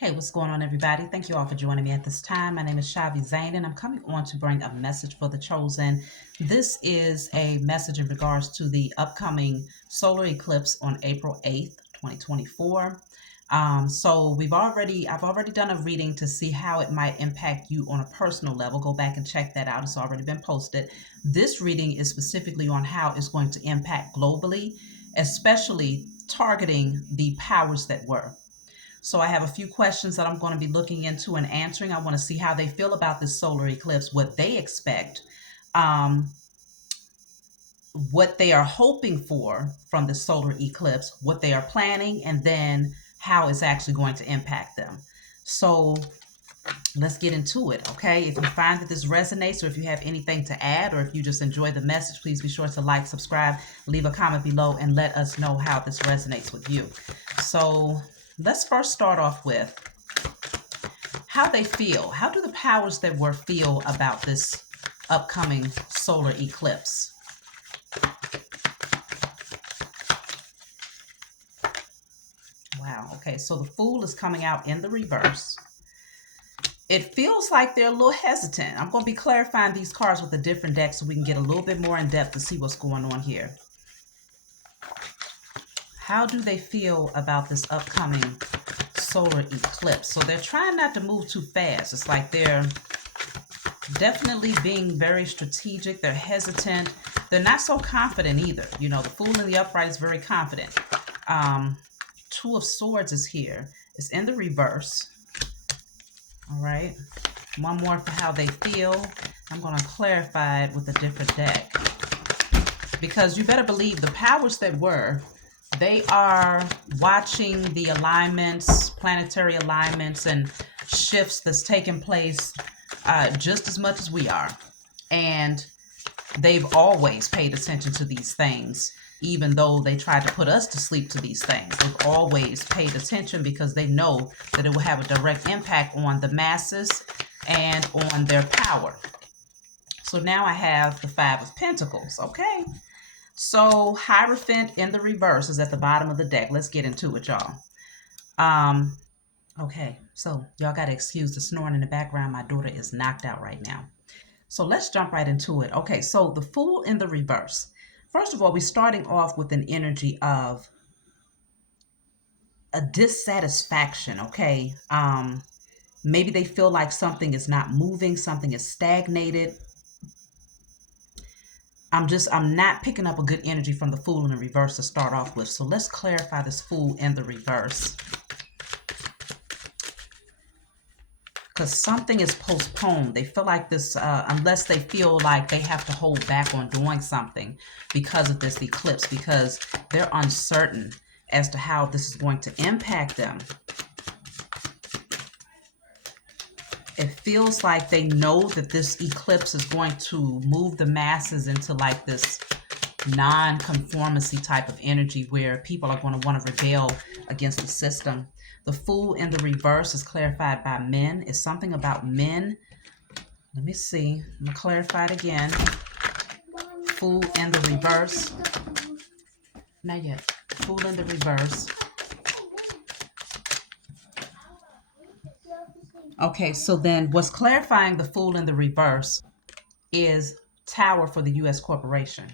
Hey, what's going on, everybody? Thank you all for joining me at this time. My name is Shavi Zain, and I'm coming on to bring a message for the chosen. This is a message in regards to the upcoming solar eclipse on April 8th, 2024. I've already done a reading to see how it might impact you on a personal level. Go back and check that out. It's already been posted. This reading is specifically on how it's going to impact globally, especially targeting the powers that were. So I have a few questions that I'm going to be looking into and answering. I want to see how they feel about this solar eclipse, what they expect, um, what they are hoping for from the solar eclipse, what they are planning, and then how it's actually going to impact them. So let's get into it, okay? If you find that this resonates, or if you have anything to add, or if you just enjoy the message, please be sure to like, subscribe, leave a comment below, and let us know how this resonates with you. So let's first start off with how they feel. How do the powers that were feel about this upcoming solar eclipse? Wow. Okay, so the Fool is coming out in the reverse. It feels like they're a little hesitant. I'm going to be clarifying these cards with a different deck so we can get a little bit more in depth to see what's going on here. How do they feel about this upcoming solar eclipse? So they're trying not to move too fast. It's like they're definitely being very strategic. They're hesitant. They're not so confident either. You know, the Fool in the upright is very confident. Two of Swords is here. It's in the reverse. All right. One more for how they feel. I'm going to clarify it with a different deck. Because you better believe the powers that were, they are watching the alignments, planetary alignments, and shifts that's taking place just as much as we are. And they've always paid attention to these things, even though they tried to put us to sleep to these things. They've always paid attention because they know that it will have a direct impact on the masses and on their power. So now I have the Five of Pentacles, okay? So Hierophant in the reverse is at the bottom of the deck. Let's get into it, y'all. Okay, so y'all got to excuse the snoring in the background. My daughter is knocked out right now. So let's jump right into it. Okay, so the Fool in the reverse. First of all, we're starting off with an energy of a dissatisfaction, okay? Maybe they feel like something is not moving, something is stagnated. I'm not picking up a good energy from the Fool in the reverse to start off with. So let's clarify this Fool in the reverse. Because something is postponed. They feel like this, unless they feel like they have to hold back on doing something because of this eclipse, because they're uncertain as to how this is going to impact them. It feels like they know that this eclipse is going to move the masses into like this non-conformity type of energy where people are going to want to rebel against the system. The Fool in the reverse is clarified by men. It's something about men. Let me see. I'm going to clarify it again. Fool in the reverse. Not yet. Fool in the reverse. Okay, so then what's clarifying the Fool in the reverse is Tower for the U.S. corporation.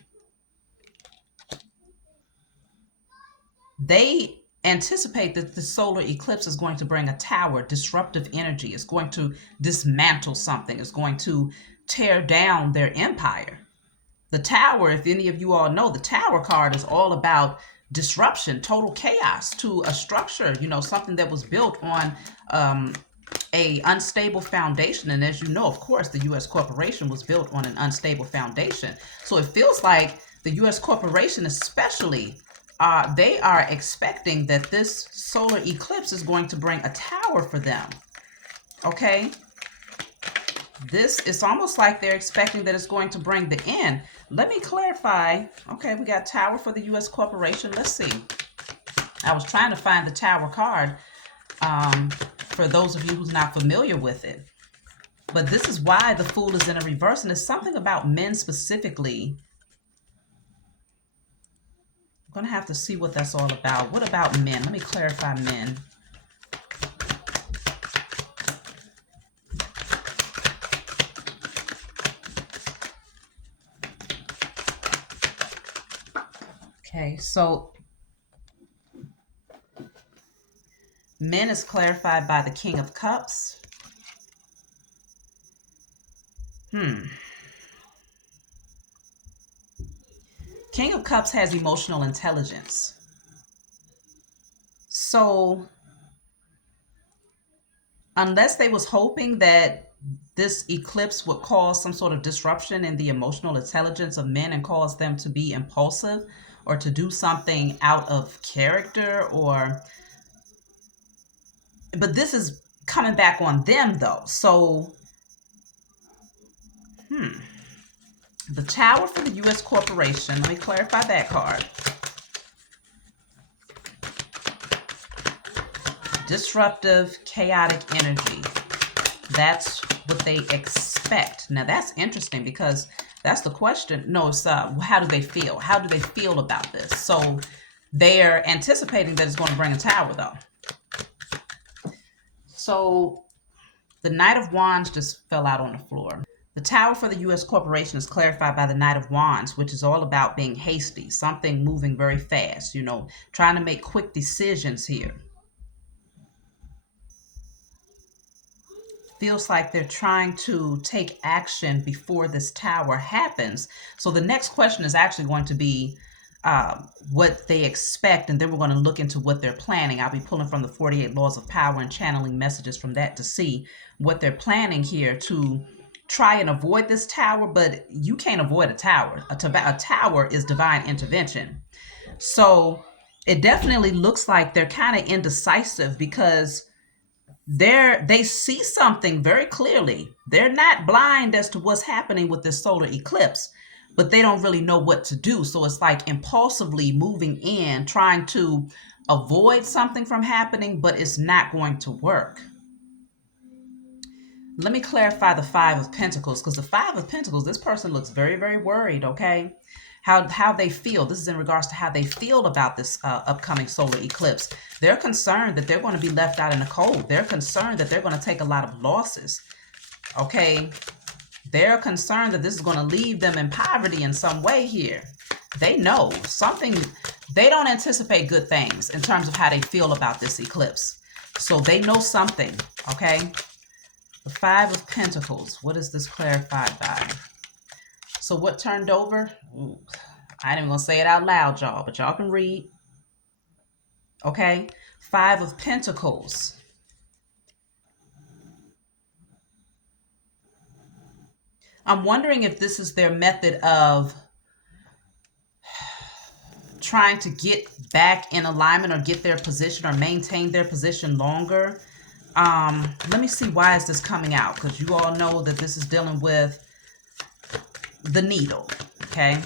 They anticipate that the solar eclipse is going to bring a tower, disruptive energy. It's going to dismantle something. It's going to tear down their empire. The tower, if any of you all know, the tower card is all about disruption, total chaos to a structure, you know, something that was built on a unstable foundation. And as you know, of course, the U.S. corporation was built on an unstable foundation. So it feels like the U.S. corporation especially, they are expecting that this solar eclipse is going to bring a tower for them. Okay? This is almost like they're expecting that it's going to bring the end. Let me clarify. Okay, we got tower for the U.S. corporation. Let's see. I was trying to find the tower card for those of you who's not familiar with it. But this is why the Fool is in a reverse, and it's something about men specifically. I'm going to have to see what that's all about. What about men? Let me clarify men. Okay, so men is clarified by the King of Cups. King of Cups has emotional intelligence. So unless they was hoping that this eclipse would cause some sort of disruption in the emotional intelligence of men and cause them to be impulsive or to do something out of character, or but this is coming back on them though. So the Tower for the U.S. corporation, let me clarify that card. Disruptive, chaotic energy. That's what they expect. Now that's interesting because that's the question. No, it's how do they feel? How do they feel about this? So they're anticipating that it's going to bring a tower though. So the Knight of Wands just fell out on the floor. The Tower for the U.S. corporation is clarified by the Knight of Wands, which is all about being hasty, something moving very fast, trying to make quick decisions here. Feels like they're trying to take action before this tower happens. So the next question is actually going to be what they expect, and then we're going to look into what they're planning. I'll be pulling from the 48 Laws of Power and channeling messages from that to see what they're planning here to try and avoid this tower, but you can't avoid a tower. A tower is divine intervention. So it definitely looks like they're kind of indecisive because they see something very clearly. They're not blind as to what's happening with this solar eclipse, but they don't really know what to do. So it's like impulsively moving in, trying to avoid something from happening, but it's not going to work. Let me clarify the Five of Pentacles, because the Five of Pentacles, this person looks very, very worried, okay? How they feel. This is in regards to how they feel about this upcoming solar eclipse. They're concerned that they're going to be left out in the cold. They're concerned that they're going to take a lot of losses, okay? They're concerned that this is going to leave them in poverty in some way here. They know something. They don't anticipate good things in terms of how they feel about this eclipse. So they know something, okay? The Five of Pentacles. What is this clarified by? So what turned over? Ooh, I ain't even going to say it out loud, y'all, but y'all can read. Okay? Five of Pentacles. I'm wondering if this is their method of trying to get back in alignment or get their position or maintain their position longer. Let me see, why is this coming out? Because you all know that this is dealing with the needle, okay?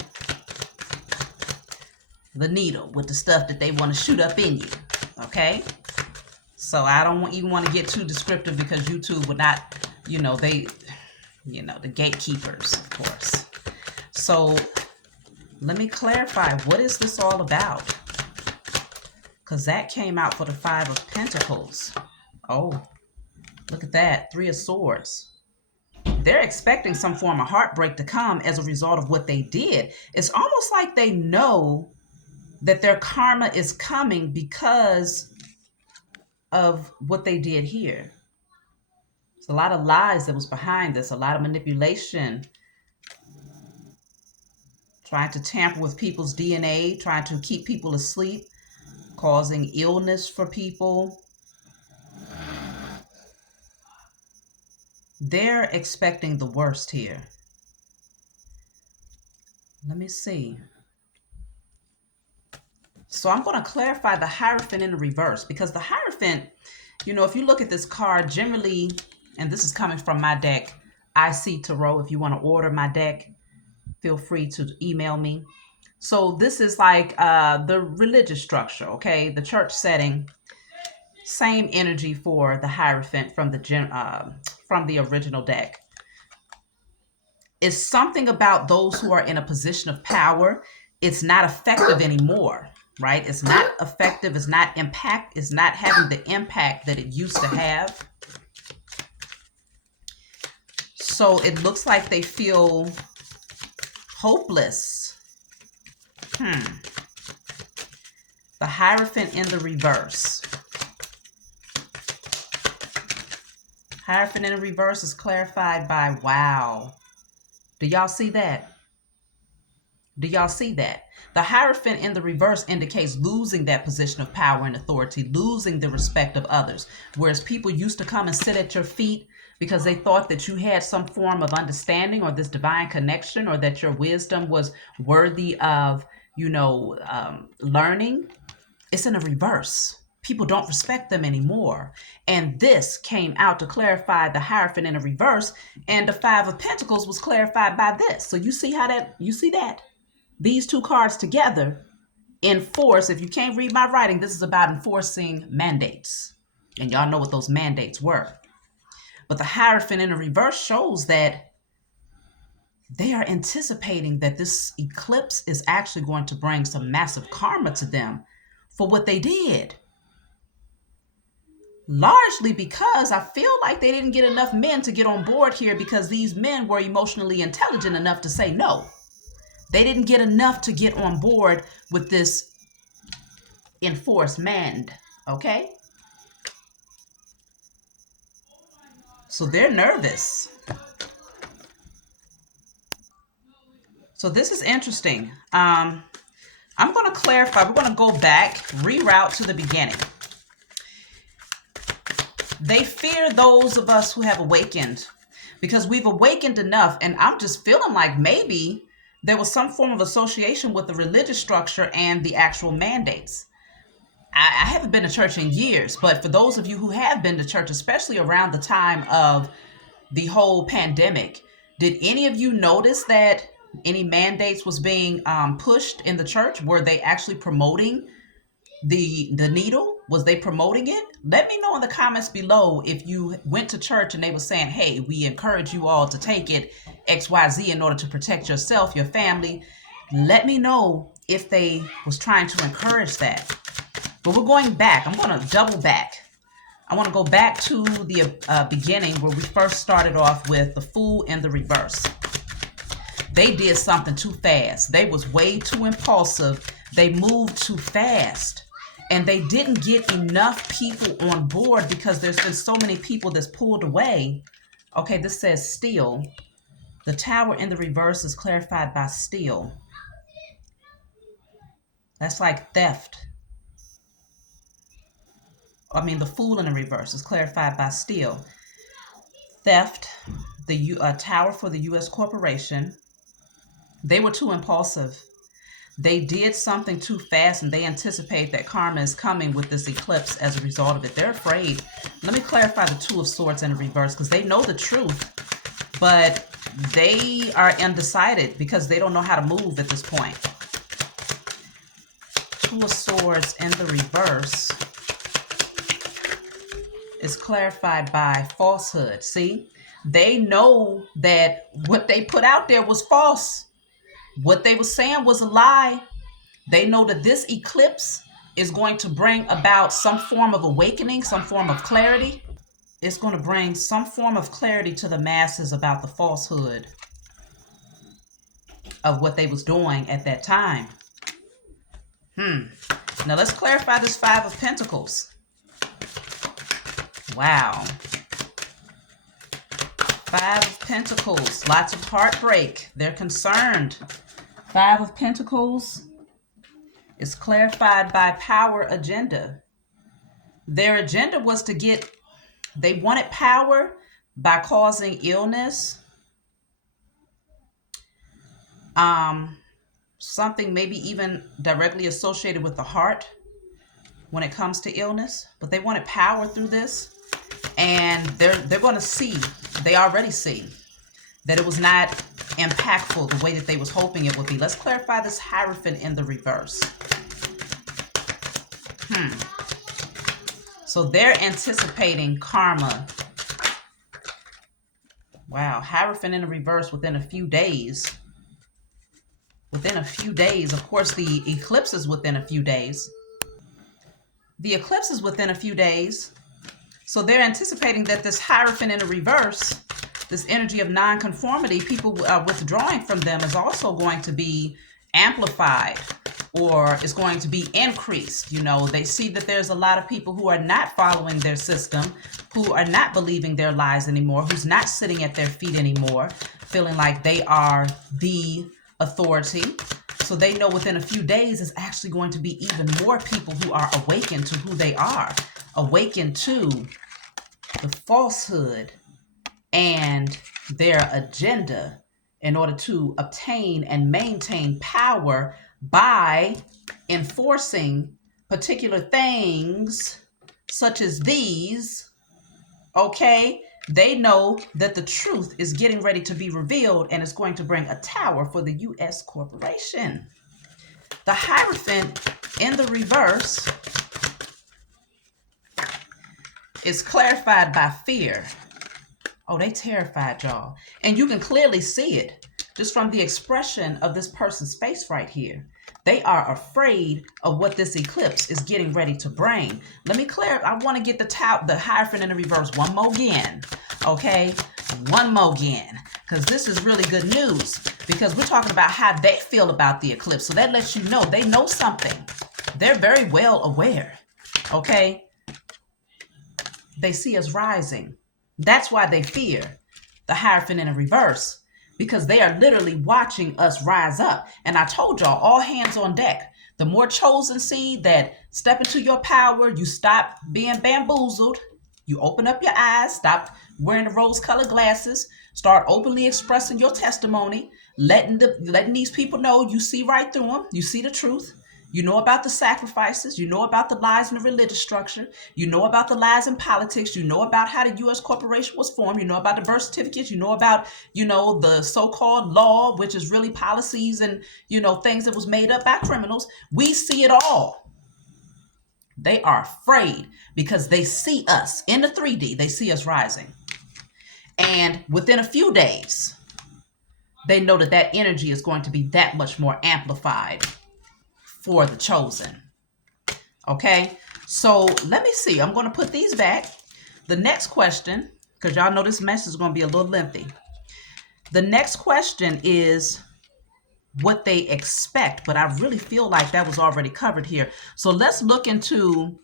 The needle with the stuff that they want to shoot up in you, okay? So I don't even want to get too descriptive because YouTube would not, the gatekeepers, of course. So let me clarify, what is this all about? Because that came out for the Five of Pentacles. Oh, look at that, Three of Swords. They're expecting some form of heartbreak to come as a result of what they did. It's almost like they know that their karma is coming because of what they did here. There's a lot of lies that was behind this, a lot of manipulation, trying to tamper with people's DNA, trying to keep people asleep, causing illness for people. They're expecting the worst here. Let me see. So I'm going to clarify the Hierophant in the reverse, because the Hierophant, if you look at this card, generally, and this is coming from my deck, IC Tarot. If you want to order my deck, feel free to email me. So this is like the religious structure, okay? The church setting. Same energy for the Hierophant from the original deck. It's something about those who are in a position of power. It's not effective anymore, right? It's not effective. It's not impact. It's not having the impact that it used to have. So it looks like they feel hopeless. The Hierophant in the reverse. Hierophant in the reverse is clarified by wow. Do y'all see that? Do y'all see that? The Hierophant in the reverse indicates losing that position of power and authority, losing the respect of others. Whereas people used to come and sit at your feet because they thought that you had some form of understanding or this divine connection, or that your wisdom was worthy of, learning. It's in a reverse. People don't respect them anymore. And this came out to clarify the Hierophant in a reverse, and the Five of Pentacles was clarified by this. So you see that? These two cards together enforce. If you can't read my writing, this is about enforcing mandates. And y'all know what those mandates were. But the Hierophant in a reverse shows that they are anticipating that this eclipse is actually going to bring some massive karma to them for what they did. Largely because I feel like they didn't get enough men to get on board here, because these men were emotionally intelligent enough to say no. They didn't get enough to get on board with this enforced mand, okay? So they're nervous. So this is interesting. I'm going to clarify. We're going to go back, reroute to the beginning. They fear those of us who have awakened, because we've awakened enough. And I'm just feeling like maybe there was some form of association with the religious structure and the actual mandates. I haven't been to church in years, but for those of you who have been to church, especially around the time of the whole pandemic, did any of you notice that any mandates was being pushed in the church? Were they actually promoting the needle? Was they promoting it? Let me know in the comments below if you went to church and they were saying, hey, we encourage you all to take it XYZ in order to protect yourself, your family. Let me know if they was trying to encourage that. But we're going back. I'm going to double back. I want to go back to the beginning where we first started off with the Fool in the reverse. They did something too fast. They was way too impulsive. They moved too fast. And they didn't get enough people on board, because there's been so many people that's pulled away. Okay, this says steal. The Tower in the reverse is clarified by steal. That's like theft. I mean, the Fool in the reverse is clarified by steal. Theft, the Tower for the U.S. corporation. They were too impulsive. They did something too fast, and they anticipate that karma is coming with this eclipse as a result of it. They're afraid. Let me clarify the Two of Swords in the reverse, because they know the truth, but they are undecided because they don't know how to move at this point. Two of Swords in the reverse is clarified by falsehood. See, they know that what they put out there was false. What they were saying was a lie. They know that this eclipse is going to bring about some form of awakening, some form of clarity. It's going to bring some form of clarity to the masses about the falsehood of what they was doing at that time. Now let's clarify this Five of Pentacles. Wow. Five of Pentacles. Lots of heartbreak. They're concerned. Five of Pentacles is clarified by power agenda. Their agenda was to get, they wanted power by causing illness. Something maybe even directly associated with the heart when it comes to illness. But they wanted power through this. And they're going to see, they already see, that it was not impactful the way that they was hoping it would be. Let's clarify this Hierophant in the reverse. So they're anticipating karma. Wow, Hierophant in the reverse within a few days. Within a few days. Of course, the eclipse is within a few days. The eclipse is within a few days. So they're anticipating that this Hierophant in the reverse, this energy of nonconformity, people withdrawing from them, is also going to be amplified. or is going to be increased. You know, they see that there's a lot of people who are not following their system, who are not believing their lies anymore, who's not sitting at their feet anymore, feeling like they are the authority. So they know within a few days it's actually going to be even more people who are awakened to who they are, awakened to the falsehood and their agenda in order to obtain and maintain power by enforcing particular things such as these. Okay, they know that the truth is getting ready to be revealed and it's going to bring a tower for the U.S. corporation. The Hierophant in the reverse is clarified by fear. Oh, they terrified, y'all. And you can clearly see it just from the expression of this person's face right here. They are afraid of what this eclipse is getting ready to bring. Let me clarify. I want to get the Hierophant in the reverse one more again. Okay? One more again. Because this is really good news. Because we're talking about how they feel about the eclipse. So that lets you know they know something. They're very well aware. Okay? They see us rising. That's why they fear the Hierophant in a reverse. Because they are literally watching us rise up. And I told y'all, all hands on deck. The more chosen seed that step into your power, you stop being bamboozled. You open up your eyes, stop wearing the rose-colored glasses, start openly expressing your testimony, letting these people know you see right through them. You see the truth. You know about the sacrifices. You know about the lies in the religious structure. You know about the lies in politics. You know about how the U.S. corporation was formed. You know about the birth certificates. You know about, the so-called law, which is really policies and, things that was made up by criminals. We see it all. They are afraid because they see us in the 3D. They see us rising. And within a few days, they know that energy is going to be that much more amplified for the chosen. Okay, so let me see. I'm going to put these back. The next question, because y'all know this message is going to be a little lengthy. The next question is what they expect, but I really feel like that was already covered here. So let's look into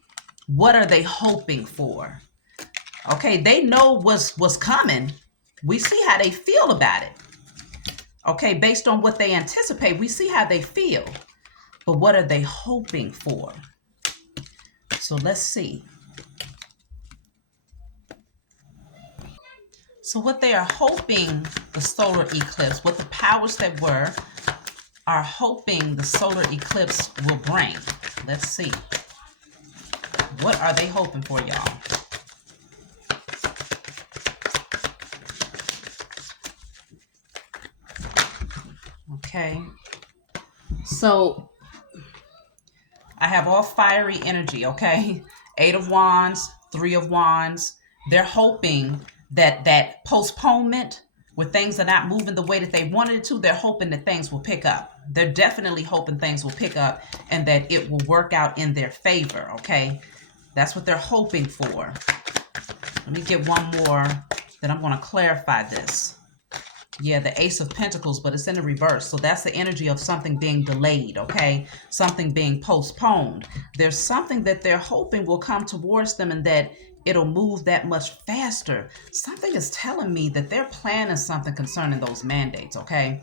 what are they hoping for. Okay, they know what's coming. We see how they feel about it. Okay, based on what they anticipate, we see how they feel. But what are they hoping for? So let's see. So what they are hoping the solar eclipse, what the powers that were are hoping the solar eclipse will bring. Let's see. What are they hoping for, y'all? Okay. So I have all fiery energy, okay? 8 of Wands, 3 of Wands. They're hoping that postponement, where things are not moving the way that they wanted it to, they're hoping that things will pick up. They're definitely hoping things will pick up and that it will work out in their favor, okay? That's what they're hoping for. Let me get one more, then I'm going to clarify this. Yeah, the Ace of Pentacles, but it's in the reverse. So that's the energy of something being delayed, okay? Something being postponed. There's something that they're hoping will come towards them and that it'll move that much faster. Something is telling me that they're planning something concerning those mandates, okay?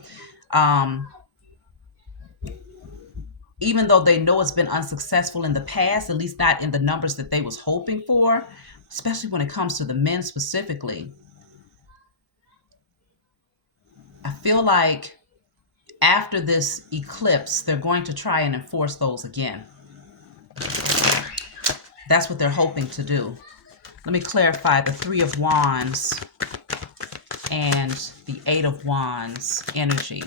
Even though they know it's been unsuccessful in the past, at least not in the numbers that they was hoping for, especially when it comes to the men specifically. I feel like after this eclipse, they're going to try and enforce those again. That's what they're hoping to do. Let me clarify the 3 of Wands and the 8 of Wands energy.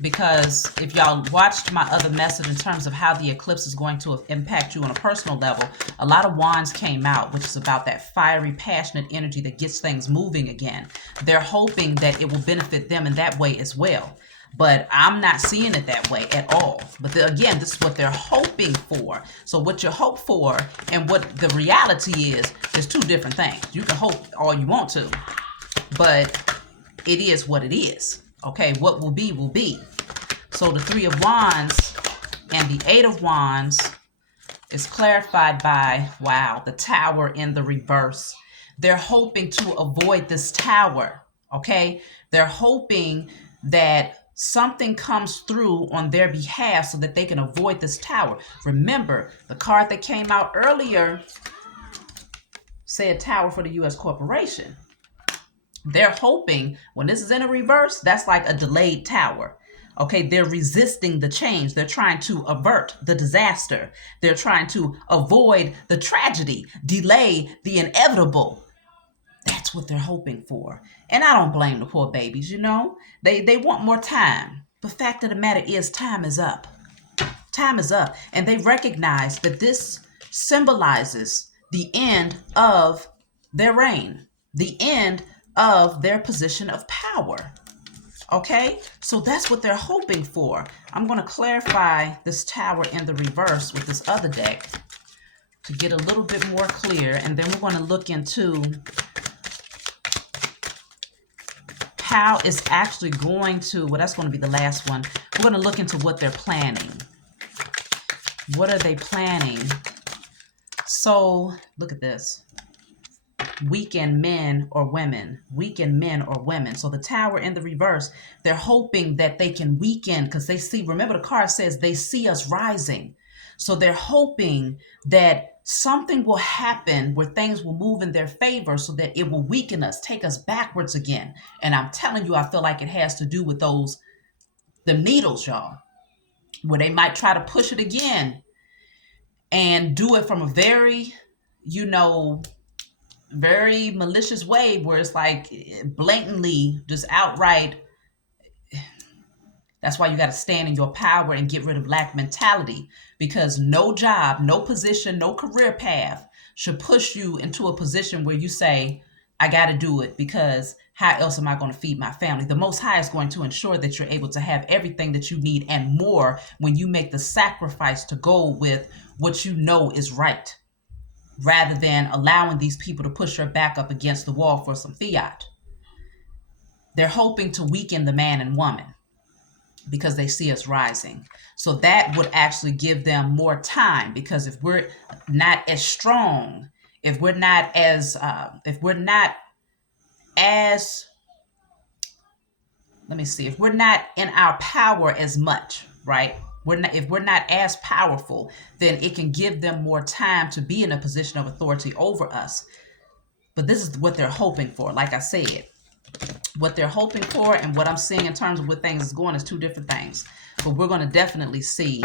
Because if y'all watched my other message in terms of how the eclipse is going to impact you on a personal level, a lot of wands came out, which is about that fiery, passionate energy that gets things moving again. They're hoping that it will benefit them in that way as well. But I'm not seeing it that way at all. But again, this is what they're hoping for. So what you hope for and what the reality is two different things. You can hope all you want to, but it is what it is. Okay, what will be will be. So the Three of Wands and the Eight of Wands is clarified by, wow, the Tower in the reverse. They're hoping to avoid this Tower, okay? They're hoping that something comes through on their behalf so that they can avoid this Tower. Remember, the card that came out earlier said Tower for the U.S. corporation. They're hoping, when this is in a reverse, that's like a delayed Tower. Okay, they're resisting the change. They're trying to avert the disaster. They're trying to avoid the tragedy, delay the inevitable. That's what they're hoping for. And I don't blame the poor babies, you know. They want more time. The fact of the matter is, time is up. Time is up. And they recognize that this symbolizes the end of their reign, the end of their position of power. Okay, so that's what they're hoping for. I'm going to clarify this Tower in the reverse with this other deck to get a little bit more clear. And then we're going to look into how it's actually going to, well, that's going to be the last one. We're going to look into what they're planning. What are they planning? So look at this. Weaken men or women. Weaken men or women. So the Tower in the reverse, they're hoping that they can weaken because they see, remember the card says they see us rising. So they're hoping that something will happen where things will move in their favor so that it will weaken us, take us backwards again. And I'm telling you, I feel like it has to do with the needles, y'all, where they might try to push it again and do it from a very, very malicious way where it's like blatantly just outright. That's why you got to stand in your power and get rid of lack mentality, because no job, no position, no career path should push you into a position where you say, I got to do it because how else am I going to feed my family? The Most High is going to ensure that you're able to have everything that you need and more when you make the sacrifice to go with what you know is right, rather than allowing these people to push your back up against the wall for some fiat. They're hoping to weaken the man and woman because they see us rising. So that would actually give them more time, because if we're not as strong, if we're not as, if we're not in our power as much, right? If we're not as powerful, then it can give them more time to be in a position of authority over us. But this is what they're hoping for. Like I said, what they're hoping for and what I'm seeing in terms of what things is going is two different things. But we're going to definitely see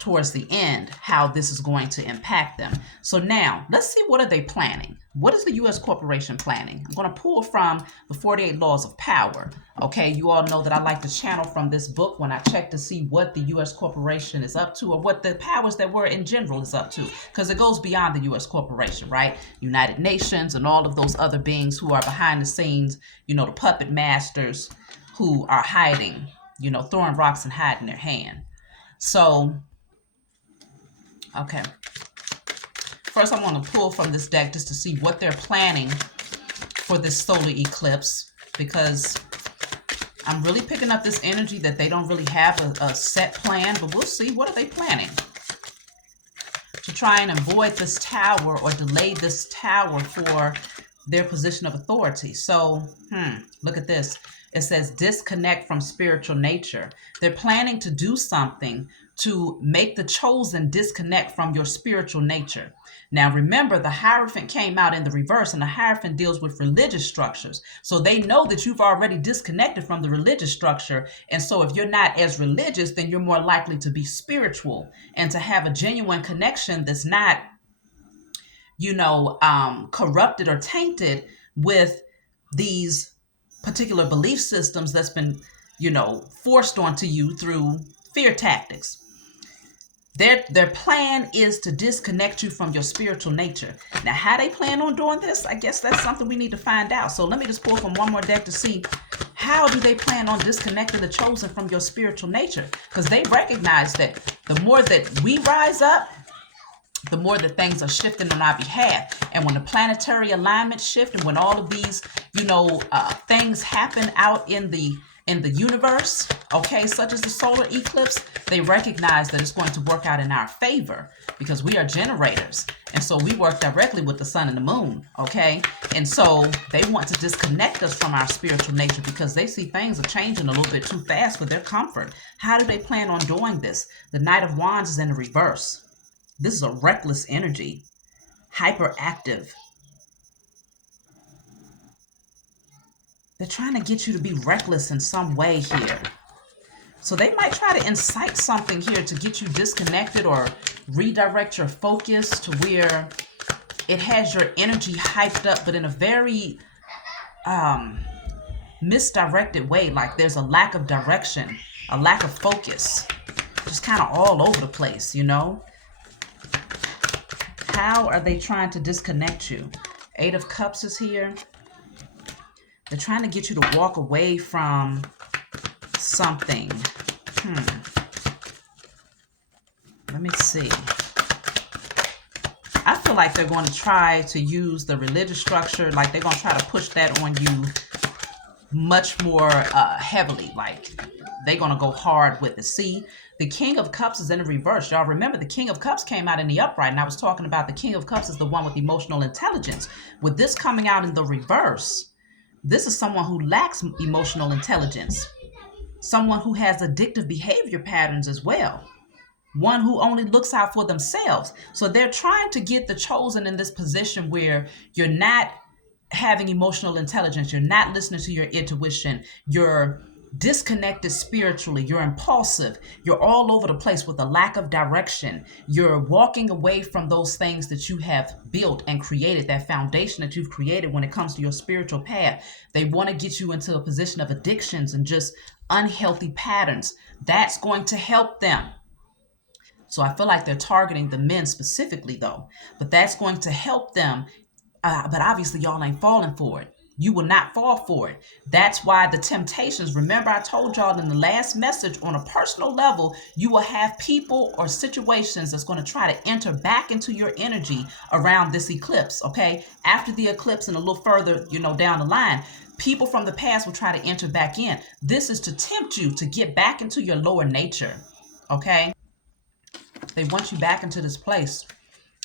towards the end how this is going to impact them. So now let's see, what are they planning? What is the U.S. corporation planning? I'm going to pull from the 48 Laws of Power. Okay, you all know that I like to channel from this book when I check to see what the U.S. corporation is up to, or what the powers that were in general is up to, because it goes beyond the U.S. corporation, right? United Nations and all of those other beings who are behind the scenes, the puppet masters who are hiding, throwing rocks and hiding their hand. So okay, first I want to pull from this deck just to see what they're planning for this solar eclipse, because I'm really picking up this energy that they don't really have a set plan, but we'll see. What are they planning to try and avoid this Tower or delay this Tower for their position of authority? So, look at this. It says disconnect from spiritual nature. They're planning to do something to make the chosen disconnect from your spiritual nature. Now, remember, the Hierophant came out in the reverse, and the Hierophant deals with religious structures. So they know that you've already disconnected from the religious structure. And so if you're not as religious, then you're more likely to be spiritual and to have a genuine connection that's not, corrupted or tainted with these particular belief systems that's been, forced onto you through fear tactics. Their plan is to disconnect you from your spiritual nature. Now, how they plan on doing this, I guess that's something we need to find out. So let me just pull from one more deck to see, how do they plan on disconnecting the chosen from your spiritual nature? Because they recognize that the more that we rise up, the more that things are shifting on our behalf. And when the planetary alignment shift, and when all of these, things happen out in the in the universe, okay, such as the solar eclipse, they recognize that it's going to work out in our favor because we are generators. And so we work directly with the sun and the moon, okay? And so they want to disconnect us from our spiritual nature because they see things are changing a little bit too fast for their comfort. How do they plan on doing this? The Knight of Wands is in the reverse. This is a reckless energy, hyperactive. They're trying to get you to be reckless in some way here. So they might try to incite something here to get you disconnected or redirect your focus to where it has your energy hyped up, but in a very misdirected way. Like there's a lack of direction, a lack of focus, just kind of all over the place, you know? How are they trying to disconnect you? Eight of Cups is here. They're trying to get you to walk away from something. Let me see. I feel like they're going to try to use the religious structure. Like they're going to try to push that on you much more heavily. Like they're going to go hard with it. See, the King of Cups is in the reverse. Y'all remember the King of Cups came out in the upright. And I was talking about the King of Cups is the one with emotional intelligence. With this coming out in the reverse, this is someone who lacks emotional intelligence. Someone who has addictive behavior patterns as well. One who only looks out for themselves. So they're trying to get the chosen in this position where you're not having emotional intelligence. You're not listening to your intuition. You're disconnected spiritually. You're impulsive. You're all over the place with a lack of direction. You're walking away from those things that you have built and created, that foundation that you've created when it comes to your spiritual path. They want to get you into a position of addictions and just unhealthy patterns. That's going to help them. So I feel like they're targeting the men specifically though, but that's going to help them. But obviously y'all ain't falling for it. You will not fall for it. That's why the temptations, remember I told y'all in the last message, on a personal level, you will have people or situations that's going to try to enter back into your energy around this eclipse, okay? After the eclipse and a little further, down the line, people from the past will try to enter back in. This is to tempt you to get back into your lower nature, okay? They want you back into this place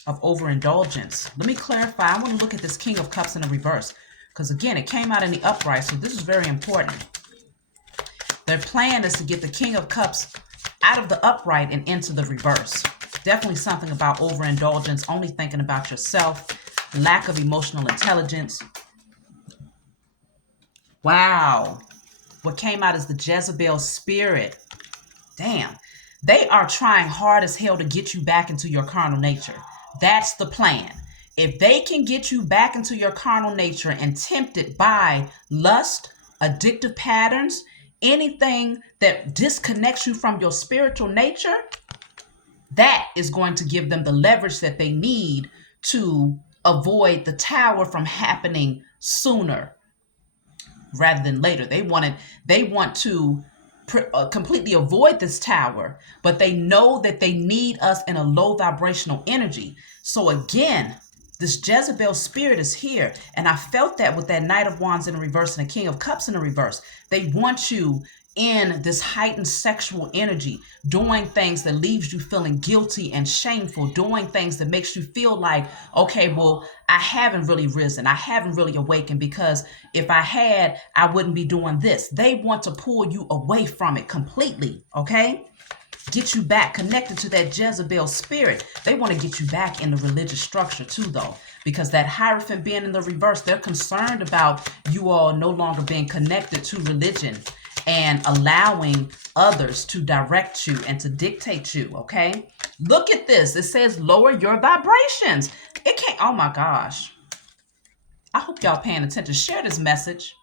of overindulgence. Let me clarify. I want to look at this King of Cups in the reverse. Because again, it came out in the upright, so this is very important. Their plan is to get the King of Cups out of the upright and into the reverse. Definitely something about overindulgence, only thinking about yourself, lack of emotional intelligence. Wow. What came out is the Jezebel spirit. Damn. They are trying hard as hell to get you back into your carnal nature. That's the plan. If they can get you back into your carnal nature and tempted by lust, addictive patterns, anything that disconnects you from your spiritual nature, that is going to give them the leverage that they need to avoid the tower from happening sooner rather than later. They want to completely avoid this tower, but they know that they need us in a low vibrational energy. So again, this Jezebel spirit is here, and I felt that with that Knight of Wands in the reverse and the King of Cups in the reverse. They want you in this heightened sexual energy, doing things that leaves you feeling guilty and shameful, doing things that makes you feel like, okay, well, I haven't really risen, I haven't really awakened, because if I had, I wouldn't be doing this. They want to pull you away from it completely, okay? Get you back connected to that Jezebel spirit. They want to get you back in the religious structure too, though, because that Hierophant being in the reverse, they're concerned about you all no longer being connected to religion and allowing others to direct you and to dictate you, okay? Look at this. It says lower your vibrations. It can't, oh my gosh. I hope y'all paying attention. Share this message.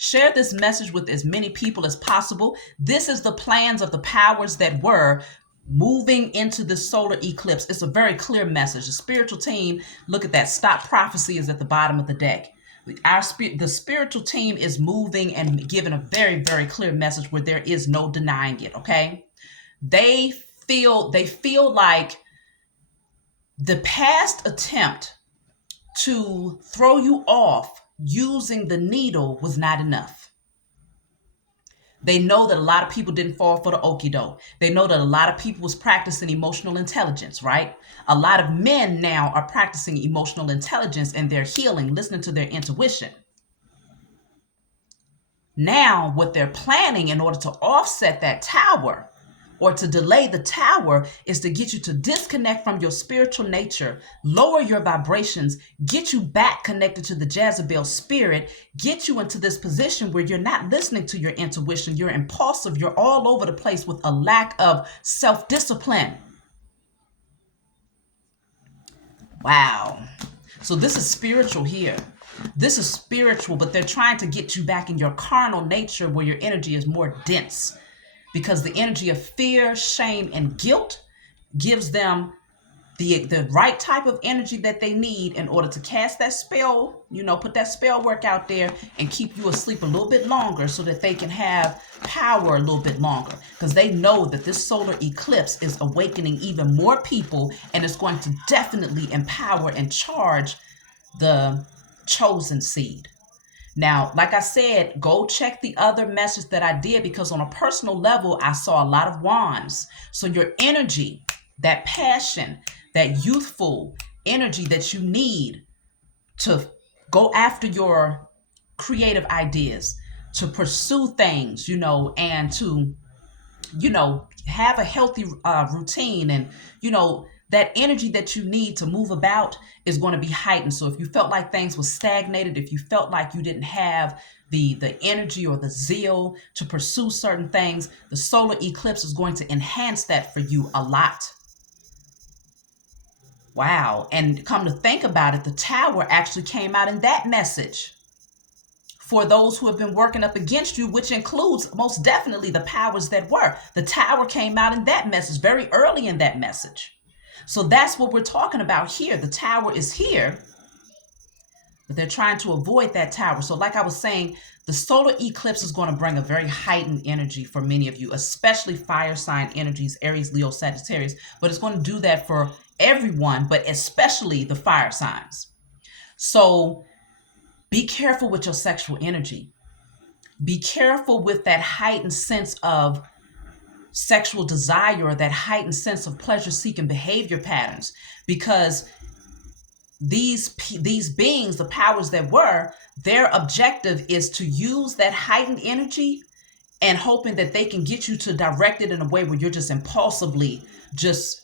Share this message with as many people as possible. This is the plans of the powers that were moving into the solar eclipse. It's a very clear message. The spiritual team, look at that. Stop prophecy is at the bottom of the deck. The spiritual team is moving and giving a very, very clear message where there is no denying it, okay? They feel like the past attempt to throw you off using the needle was not enough. They know that a lot of people didn't fall for the okie doke. They know that a lot of people was practicing emotional intelligence, right? A lot of men now are practicing emotional intelligence and they're healing, listening to their intuition. Now, what they're planning in order to offset that tower or to delay the tower is to get you to disconnect from your spiritual nature, lower your vibrations, get you back connected to the Jezebel spirit, get you into this position where you're not listening to your intuition, you're impulsive, you're all over the place with a lack of self-discipline. Wow. So this is spiritual here. This is spiritual, but they're trying to get you back in your carnal nature where your energy is more dense, because the energy of fear, shame, and guilt gives them the right type of energy that they need in order to cast that spell, put that spell work out there and keep you asleep a little bit longer so that they can have power a little bit longer, because they know that this solar eclipse is awakening even more people and it's going to definitely empower and charge the chosen seed. Now, like I said, go check the other message that I did, because on a personal level, I saw a lot of wands. So your energy, that passion, that youthful energy that you need to go after your creative ideas, to pursue things, and to, have a healthy routine, and, that energy that you need to move about is going to be heightened. So if you felt like things were stagnated, if you felt like you didn't have the energy or the zeal to pursue certain things, the solar eclipse is going to enhance that for you a lot. Wow. And come to think about it, the tower actually came out in that message for those who have been working up against you, which includes most definitely the powers that were. The tower came out in that message very early in that message. So that's what we're talking about here. The tower is here, but they're trying to avoid that tower. So like I was saying, the solar eclipse is going to bring a very heightened energy for many of you, especially fire sign energies, Aries, Leo, Sagittarius. But it's going to do that for everyone, but especially the fire signs. So be careful with your sexual energy. Be careful with that heightened sense of sexual desire, or that heightened sense of pleasure-seeking behavior patterns, because these beings, the powers that were, their objective is to use that heightened energy and hoping that they can get you to direct it in a way where you're just impulsively just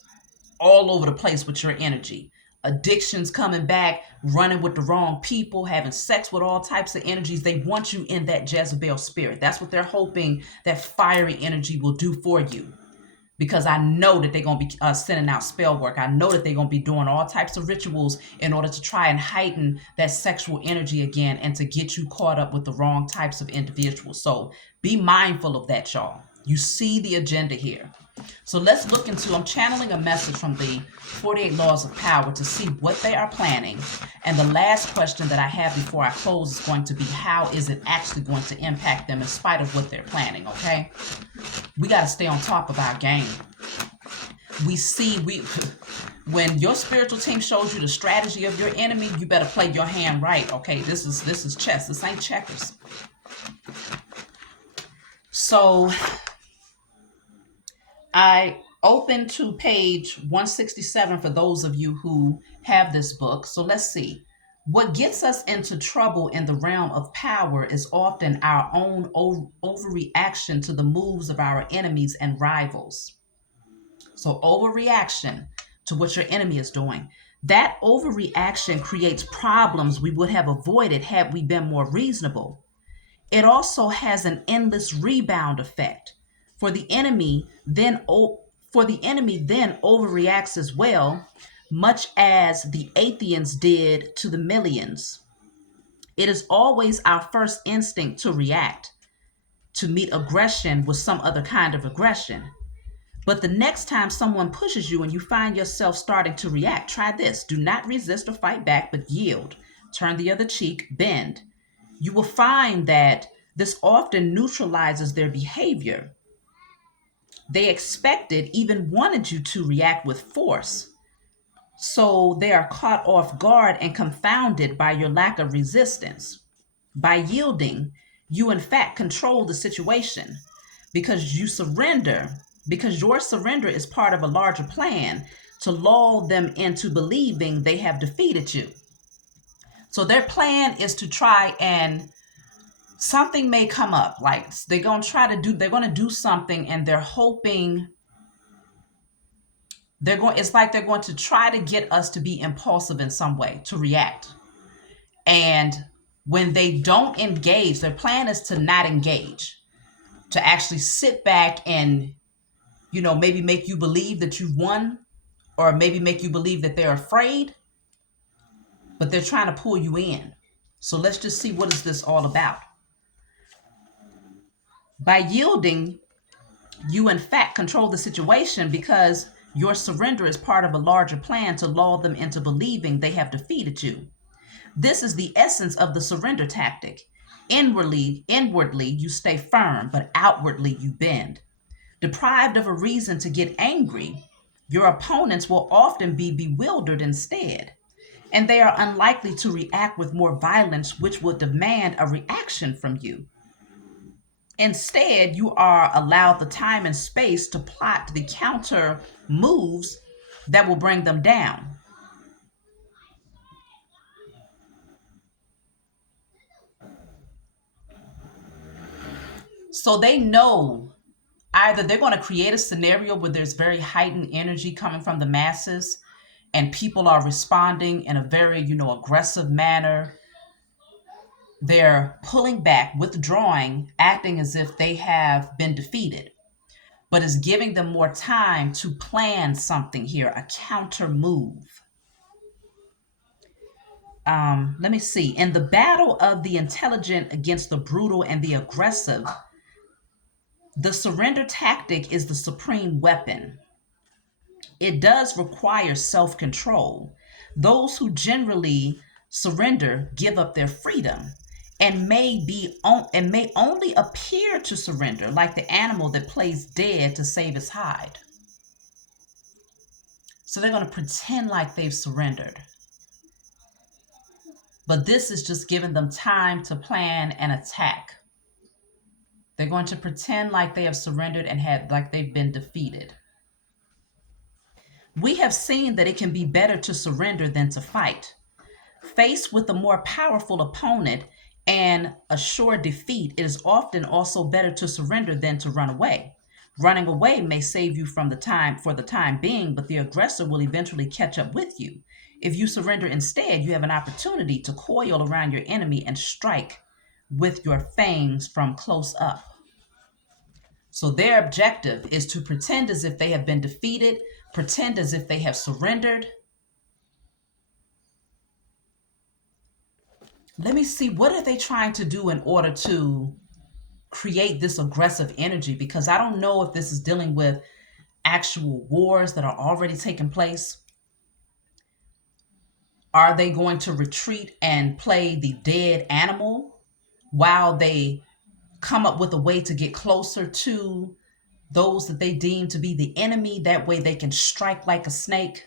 all over the place with your energy. Addictions coming back, running with the wrong people, having sex with all types of energies. They want you in that Jezebel spirit. That's what they're hoping that fiery energy will do for you. Because I know that they're going to be sending out spell work. I know that they're going to be doing all types of rituals in order to try and heighten that sexual energy again and to get you caught up with the wrong types of individuals. So be mindful of that, y'all. You see the agenda here. So let's look into, I'm channeling a message from the 48 Laws of Power to see what they are planning. And the last question that I have before I close is going to be, how is it actually going to impact them in spite of what they're planning, okay? We got to stay on top of our game. When your spiritual team shows you the strategy of your enemy, you better play your hand right, okay? This is chess. This ain't checkers. So I opened to page 167 for those of you who have this book. So let's see. What gets us into trouble in the realm of power is often our own overreaction to the moves of our enemies and rivals. So overreaction to what your enemy is doing. That overreaction creates problems we would have avoided had we been more reasonable. It also has an endless rebound effect. For the enemy then overreacts as well, much as the Athenians did to the Melians. It is always our first instinct to react, to meet aggression with some other kind of aggression. But the next time someone pushes you and you find yourself starting to react, try this. Do not resist or fight back, but yield. Turn the other cheek, bend. You will find that this often neutralizes their behavior. They expected, even wanted you to react with force. So they are caught off guard and confounded by your lack of resistance. By yielding, you in fact control the situation. because you surrender, because your surrender is part of a larger plan to lull them into believing they have defeated you. So their plan is to try and something may come up, like they're going to do something, and they're hoping it's like they're going to try to get us to be impulsive in some way, to react. And when they don't engage, their plan is to not engage, to actually sit back and, maybe make you believe that you've won, or maybe make you believe that they're afraid, but they're trying to pull you in. So let's just see, what is this all about? By yielding, you in fact control the situation, because your surrender is part of a larger plan to lull them into believing they have defeated you. This is the essence of the surrender tactic. Inwardly, you stay firm, but outwardly you bend. Deprived of a reason to get angry, your opponents will often be bewildered instead, and they are unlikely to react with more violence, which will demand a reaction from you. Instead, you are allowed the time and space to plot the counter moves that will bring them down. So they know either they're going to create a scenario where there's very heightened energy coming from the masses, and people are responding in a very, aggressive manner. They're pulling back, withdrawing, acting as if they have been defeated, but it's giving them more time to plan something here, a counter move. Let me see. In the battle of the intelligent against the brutal and the aggressive, the surrender tactic is the supreme weapon. It does require self-control. Those who generally surrender give up their freedom and may only appear to surrender, like the animal that plays dead to save its hide. So they're going to pretend like they've surrendered. But this is just giving them time to plan an attack. They're going to pretend like they have surrendered and like they've been defeated. We have seen that it can be better to surrender than to fight. Faced with a more powerful opponent and a sure defeat, it is often also better to surrender than to run away. Running away may save you for the time being, but the aggressor will eventually catch up with you. If you surrender instead, you have an opportunity to coil around your enemy and strike with your fangs from close up. So their objective is to pretend as if they have been defeated, pretend as if they have surrendered. Let me see, what are they trying to do in order to create this aggressive energy? Because I don't know if this is dealing with actual wars that are already taking place. Are they going to retreat and play the dead animal while they come up with a way to get closer to those that they deem to be the enemy? That way they can strike like a snake.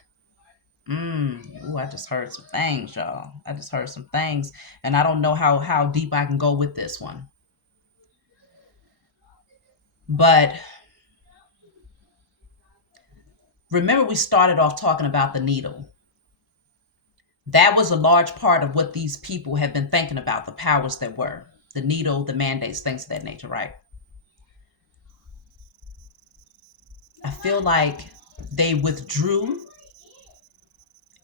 Ooh, I just heard some things, y'all. I just heard some things, and I don't know how deep I can go with this one. But remember, we started off talking about the needle. That was a large part of what these people have been thinking about, the powers that were. The needle, the mandates, things of that nature, right? I feel like they withdrew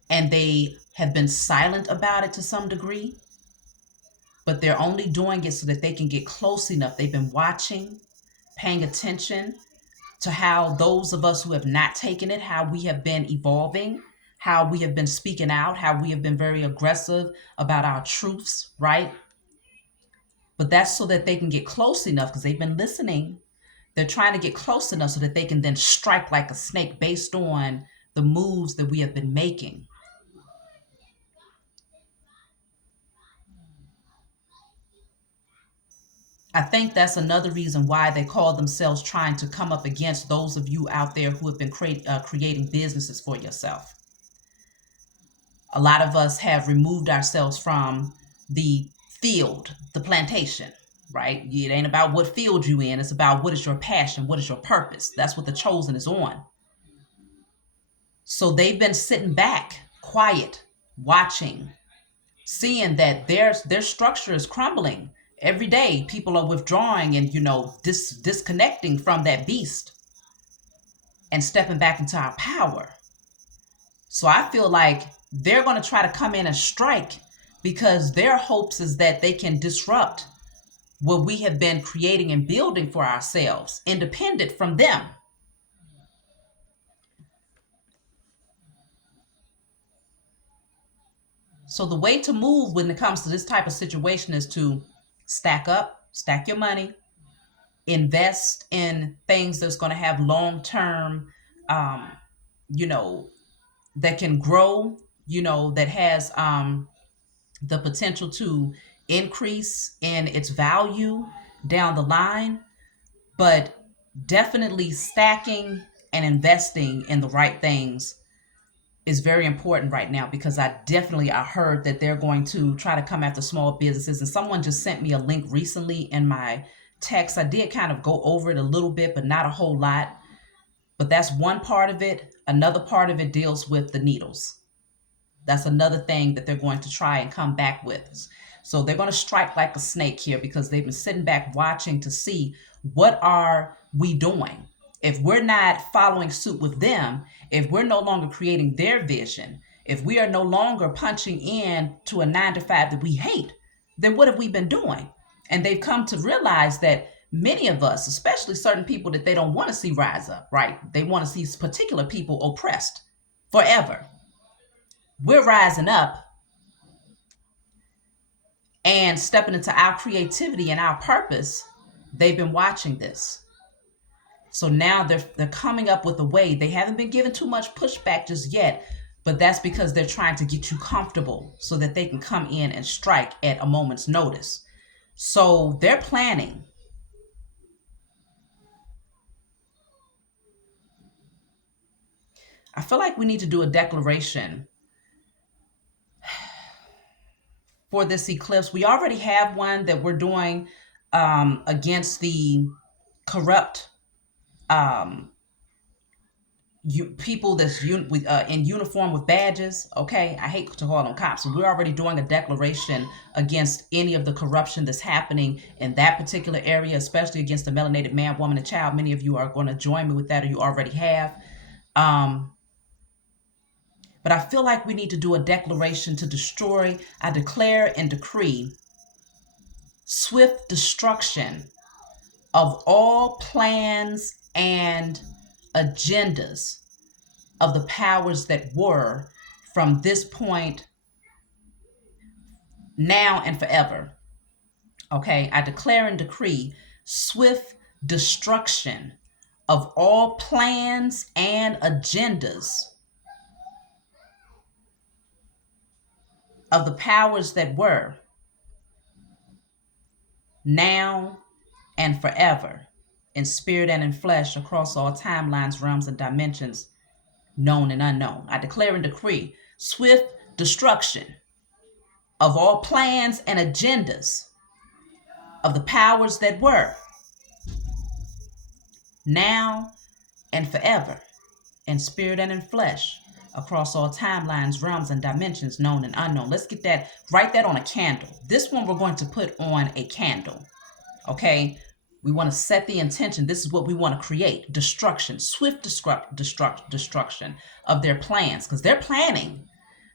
and they have been silent about it to some degree, but they're only doing it so that they can get close enough. They've been watching, paying attention to how those of us who have not taken it, how we have been evolving, how we have been speaking out, how we have been very aggressive about our truths, right? But that's so that they can get close enough, because they've been listening. They're trying to get close enough so that they can then strike like a snake based on the moves that we have been making. I think that's another reason why they call themselves trying to come up against those of you out there who have been creating businesses for yourself. A lot of us have removed ourselves from the field, the plantation, right? It ain't about what field you in. It's about what is your passion, what is your purpose. That's what the chosen is on. So they've been sitting back, quiet, watching, seeing that their structure is crumbling. Every day, people are withdrawing and disconnecting from that beast and stepping back into our power. So I feel like they're going to try to come in and strike because their hopes is that they can disrupt what we have been creating and building for ourselves, independent from them. So the way to move when it comes to this type of situation is to stack up, stack your money, invest in things that's going to have long-term, um, you know, that can grow, that has the potential to increase in its value down the line, but definitely stacking and investing in the right things is very important right now, because I heard that they're going to try to come after small businesses. And someone just sent me a link recently in my text. I did kind of go over it a little bit, but not a whole lot. But that's one part of it. Another part of it deals with the needles. That's another thing that they're going to try and come back with. So they're going to strike like a snake here, because they've been sitting back watching to see what are we doing. If we're not following suit with them, if we're no longer creating their vision, if we are no longer punching in to a 9 to 5 that we hate, then what have we been doing? And they've come to realize that many of us, especially certain people that they don't want to see rise up, right? They want to see particular people oppressed forever. We're rising up and stepping into our creativity and our purpose. They've been watching this. So now they're coming up with a way. They haven't been given too much pushback just yet, but that's because they're trying to get you comfortable so that they can come in and strike at a moment's notice. So they're planning. I feel like we need to do a declaration for this eclipse. We already have one that we're doing against the corrupt people that's in uniform with badges. Okay, I hate to call them cops. So we're already doing a declaration against any of the corruption that's happening in that particular area, especially against the melanated man, woman, and child. Many of you are going to join me with that, or you already have. But I feel like we need to do a declaration to destroy. I declare and decree swift destruction of all plans and agendas of the powers that were from this point, now and forever. Okay, I declare and decree swift destruction of all plans and agendas of the powers that were, now and forever, in spirit and in flesh, across all timelines, realms, and dimensions, known and unknown. I declare and decree swift destruction of all plans and agendas of the powers that were, now and forever, in spirit and in flesh, across all timelines, realms, and dimensions, known and unknown. Let's get that, write that on a candle. This one we're going to put on a candle. Okay, we want to set the intention. This is what we want to create: destruction, swift destruction of their plans, because they're planning.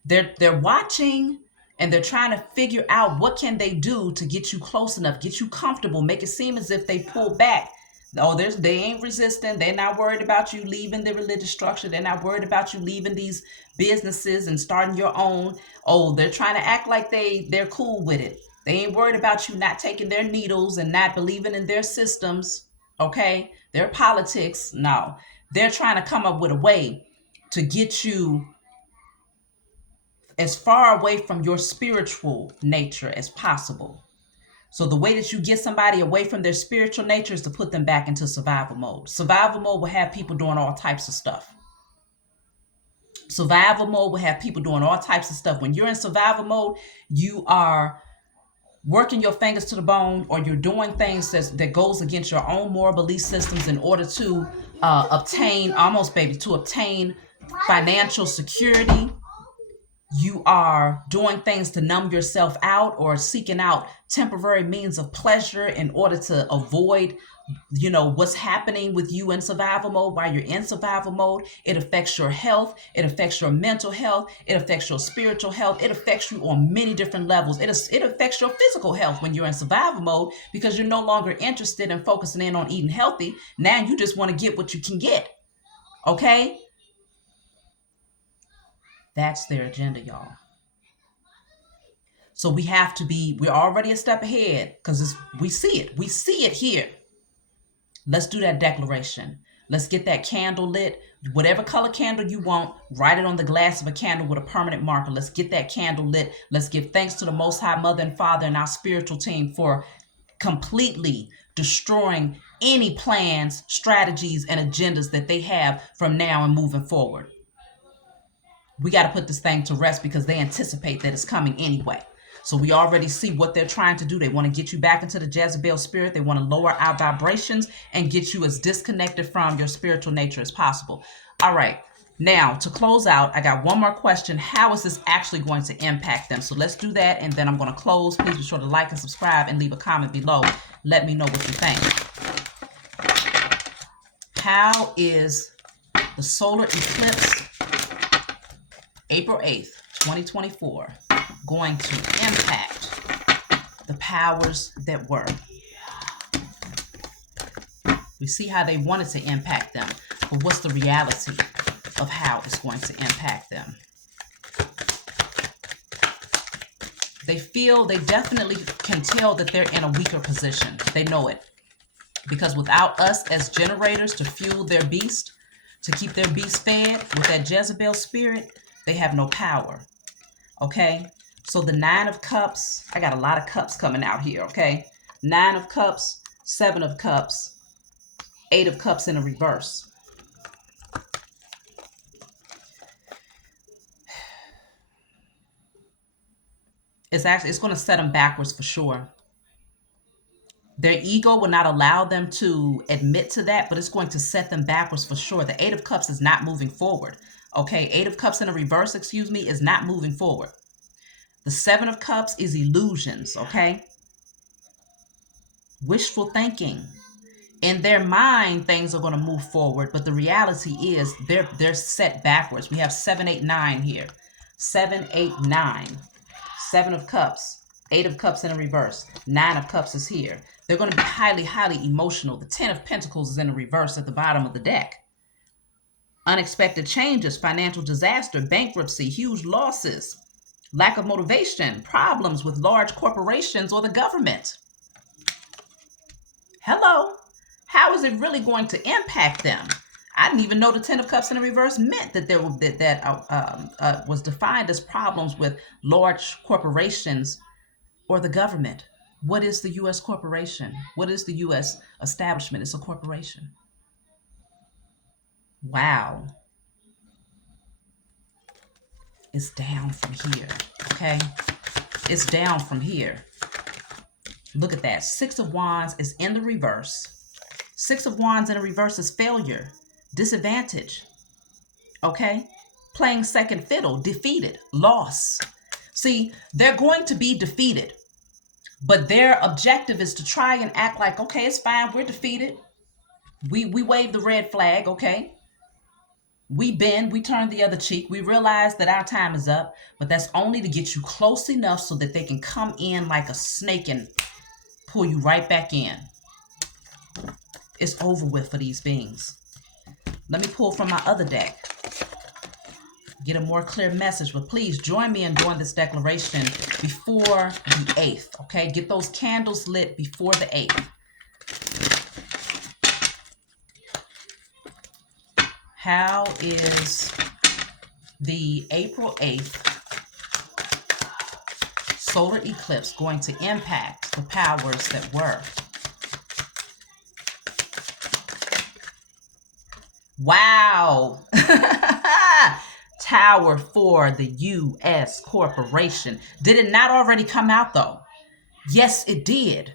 They're watching, and they're trying to figure out what can they do to get you close enough, get you comfortable, make it seem as if they pull back. Oh, they ain't resisting. They're not worried about you leaving the religious structure. They're not worried about you leaving these businesses and starting your own. Oh, they're trying to act like they're cool with it. They ain't worried about you not taking their needles and not believing in their systems. Okay, their politics. No, they're trying to come up with a way to get you as far away from your spiritual nature as possible. So the way that you get somebody away from their spiritual nature is to put them back into survival mode. Survival mode will have people doing all types of stuff. Survival mode will have people doing all types of stuff. When you're in survival mode, you are working your fingers to the bone, or you're doing things that goes against your own moral belief systems in order to obtain, almost baby, to obtain financial security. You are doing things to numb yourself out or seeking out temporary means of pleasure in order to avoid, what's happening with you in survival mode. While you're in survival mode, it affects your health, it affects your mental health, it affects your spiritual health, it affects you on many different levels. It affects your physical health when you're in survival mode, because you're no longer interested in focusing in on eating healthy. Now you just want to get what you can get. Okay, that's their agenda, y'all. So we're already a step ahead, because we see it here. Let's do that declaration. Let's get that candle lit. Whatever color candle you want, write it on the glass of a candle with a permanent marker. Let's get that candle lit. Let's give thanks to the Most High Mother and Father and our spiritual team for completely destroying any plans, strategies, and agendas that they have from now and moving forward. We got to put this thing to rest, because they anticipate that it's coming anyway. So we already see what they're trying to do. They want to get you back into the Jezebel spirit. They want to lower our vibrations and get you as disconnected from your spiritual nature as possible. All right. Now, to close out, I got one more question. How is this actually going to impact them? So let's do that, and then I'm going to close. Please be sure to like and subscribe and leave a comment below. Let me know what you think. How is the solar eclipse, April 8th, 2024, going to impact the powers that were? We see how they wanted to impact them, but what's the reality of how it's going to impact them? They definitely can tell that they're in a weaker position. They know it, because without us as generators to fuel their beast, to keep their beast fed with that Jezebel spirit, they have no power. Okay, so the 9 of Cups, I got a lot of cups coming out here, okay? 9 of Cups, 7 of Cups, 8 of Cups in a reverse. It's going to set them backwards for sure. Their ego will not allow them to admit to that, but it's going to set them backwards for sure. The 8 of Cups is not moving forward. Okay, 8 of Cups in a reverse, is not moving forward. The 7 of Cups is illusions, okay? Wishful thinking. In their mind, things are going to move forward, but the reality is they're set backwards. We have 7, 8, 9 here. 7, 8, 9. 7 of Cups. 8 of Cups in a reverse. 9 of Cups is here. They're going to be highly, highly emotional. The 10 of Pentacles is in a reverse at the bottom of the deck. Unexpected changes, financial disaster, bankruptcy, huge losses, lack of motivation, problems with large corporations or the government. Hello. How is it really going to impact them? I didn't even know the 10 of Cups in the reverse meant that there was defined as problems with large corporations or the government. What is the U.S. corporation? What is the U.S. establishment? It's a corporation. Wow. It's down from here, okay? It's down from here. Look at that. 6 of Wands is in the reverse. 6 of Wands in a reverse is failure, disadvantage, okay? Playing second fiddle, defeated, loss. See, they're going to be defeated, but their objective is to try and act like, okay, it's fine, we're defeated. We wave the red flag, okay? We bend, we turn the other cheek. We realize that our time is up, but that's only to get you close enough so that they can come in like a snake and pull you right back in. It's over with for these beings. Let me pull from my other deck. Get a more clear message, but please join me in doing this declaration before the 8th, okay? Get those candles lit before the 8th. How is the April 8th solar eclipse going to impact the powers that were? Wow. Tower for the U.S. corporation. Did it not already come out, though? Yes, it did.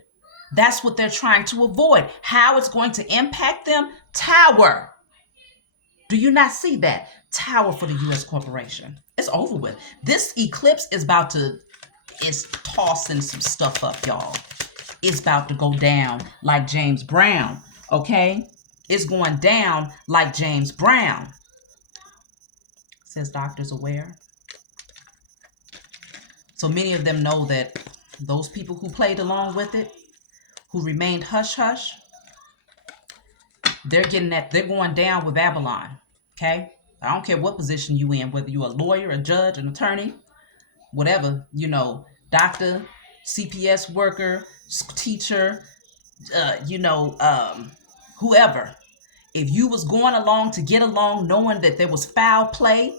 That's what they're trying to avoid. How it's going to impact them? Tower. Do you not see that? Tower for the U.S. corporation. It's over with. This eclipse is it's tossing some stuff up, y'all. It's about to go down like James Brown, okay? It's going down like James Brown. Says doctors aware. So many of them know that those people who played along with it, who remained hush-hush, they're going down with Babylon, okay? I don't care what position you in, whether you're a lawyer, a judge, an attorney, whatever, doctor, CPS worker, teacher, whoever. If you was going along to get along knowing that there was foul play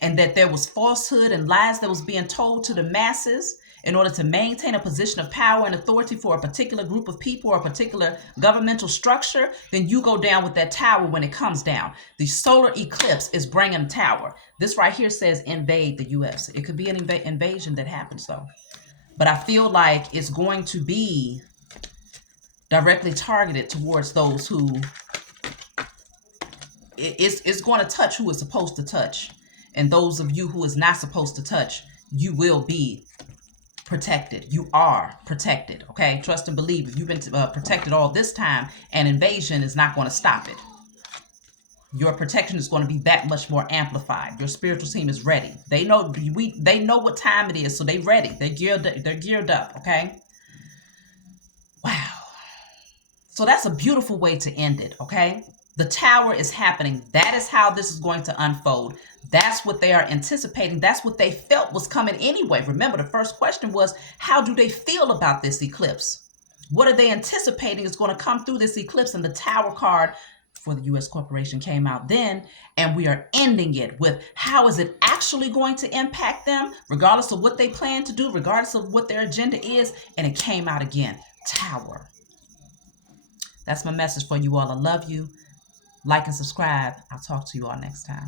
and that there was falsehood and lies that was being told to the masses in order to maintain a position of power and authority for a particular group of people or a particular governmental structure, then you go down with that tower when it comes down. The solar eclipse is bringing a tower. This right here says invade the U.S. It could be an invasion that happens, though. But I feel like it's going to be directly targeted towards those who it's going to touch who is supposed to touch. And those of you who is not supposed to touch, you will be protected. You are protected, okay? Trust and believe. If you've been protected all this time, an invasion is not going to stop it. Your protection is going to be that much more amplified. Your spiritual team is ready. They know what time it is, so they're ready. They're geared up, okay? Wow. So that's a beautiful way to end it, okay? The tower is happening. That is how this is going to unfold. That's what they are anticipating. That's what they felt was coming anyway. Remember, the first question was, how do they feel about this eclipse? What are they anticipating is going to come through this eclipse? And the tower card for the U.S. corporation came out then, and we are ending it with how is it actually going to impact them, regardless of what they plan to do, regardless of what their agenda is, and it came out again. Tower. That's my message for you all. I love you. Like and subscribe. I'll talk to you all next time.